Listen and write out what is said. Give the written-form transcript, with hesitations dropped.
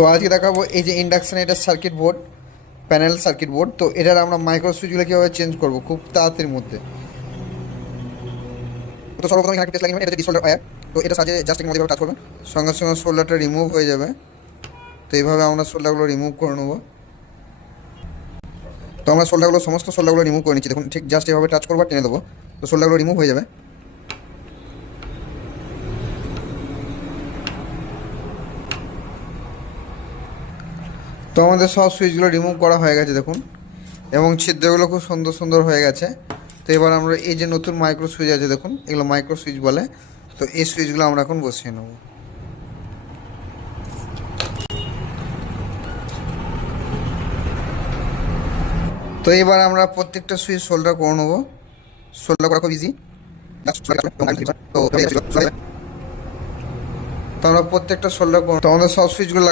তো আজকে দেখাবো এই যে ইন্ডাকশন, এটা circuit board, panel circuit board. তো এটার আমরা মাইক্রো সুইচগুলো কীভাবে চেঞ্জ করবো খুব তাড়াতাড়ির মধ্যে। তো সর্বপ্রথম এখানে টেস্ট লাগিয়ে এটা হচ্ছে ডিসোল্ডার ওয়্যার। তো এটা সাহায্যে জাস্ট এর মধ্যে টাচ করবেন, সঙ্গে সঙ্গে সোল্ডারটা রিমুভ হয়ে যাবে। তো এইভাবে আমরা সোল্ডারগুলো রিমুভ করে নেবো। তো আমরা সোল্ডারগুলো সমস্ত সোল্ডারগুলো রিমুভ করে নিচ্ছি। দেখুন ঠিক জাস্ট এভাবে টাচ করবো, টেনে দেবো, তো সোল্ডারগুলো রিমুভ হয়ে যাবে। তো আমাদের সব সুইচগুলো রিমুভ করা হয়ে গেছে দেখুন, এবং ছিদ্রগুলো খুব সুন্দর সুন্দর হয়ে গেছে। তো এবার আমরা এই যে নতুন মাইক্রো সুইচ আছে দেখুন, এগুলো মাইক্রো সুইচ বলে। তো এই সুইচগুলো আমরা এখন বসিয়ে নেব। তো এবার আমরা প্রত্যেকটা সুইচ সোল্ডার করে নেবো। সোল্ডার করা খুব ইজি। তো আমরা প্রত্যেকটা সোল্ডার করে, তো আমাদের সব সুইচগুলো